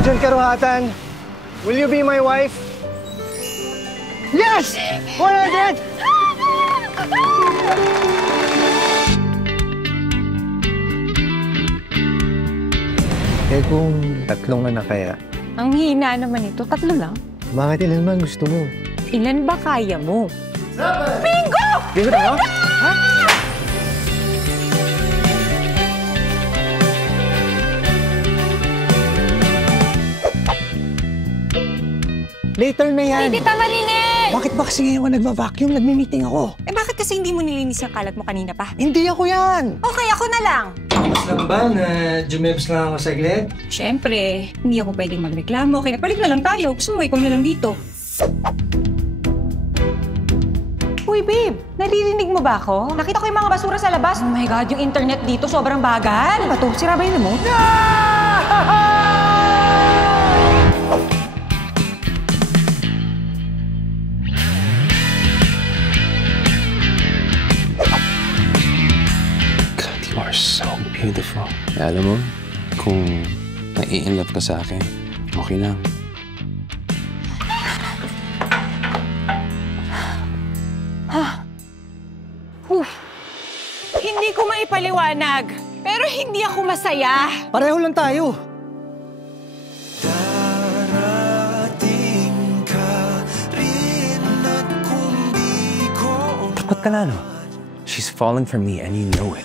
Imogen Karuhatan, will you be my wife? Yes! 100! Eh kung tatlong anak kaya? Ang hina naman ito. 3 lang. Bakit ilan man gusto mo? Ilan ba kaya mo? Bingo! Bingo tayo? Ha? Later na yan. Hindi tama, Ninel! Bakit ba kasi ngayon ka nagva-vacuum? Nagmi-meeting ako. Eh bakit kasi hindi mo nilinis yung kalat mo kanina pa? Hindi ako yan! Okay, ako na lang. Mas lang ba na jumebs lang ako saglit? Siyempre, hindi ako pwedeng magreklamo. Kaya palit na lang tayo. Gusto mo, ikaw na lang dito. Uy, babe! Naririnig mo ba ako? Nakita ko yung mga basura sa labas. Oh my God, yung internet dito sobrang bagal. Ano ba to? Sira ba yung remote? God, you are so beautiful. Alam mo, kung nai-inlove ka sa akin, okay lang. Hindi ko maipaliwanag, pero hindi ako masaya. Pareho lang tayo. Ba't ka na, no? She's falling for me and you know it.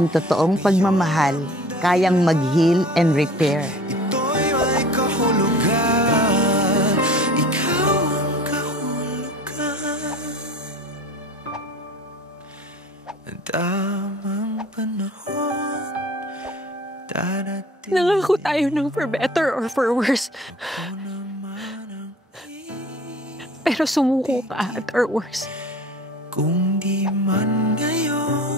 Ang totoong pagmamahal, kayang mag-heal and repair. Nangako tayo ng for better or for worse. Pero sumuko ka at or worse. Kung di man ngayon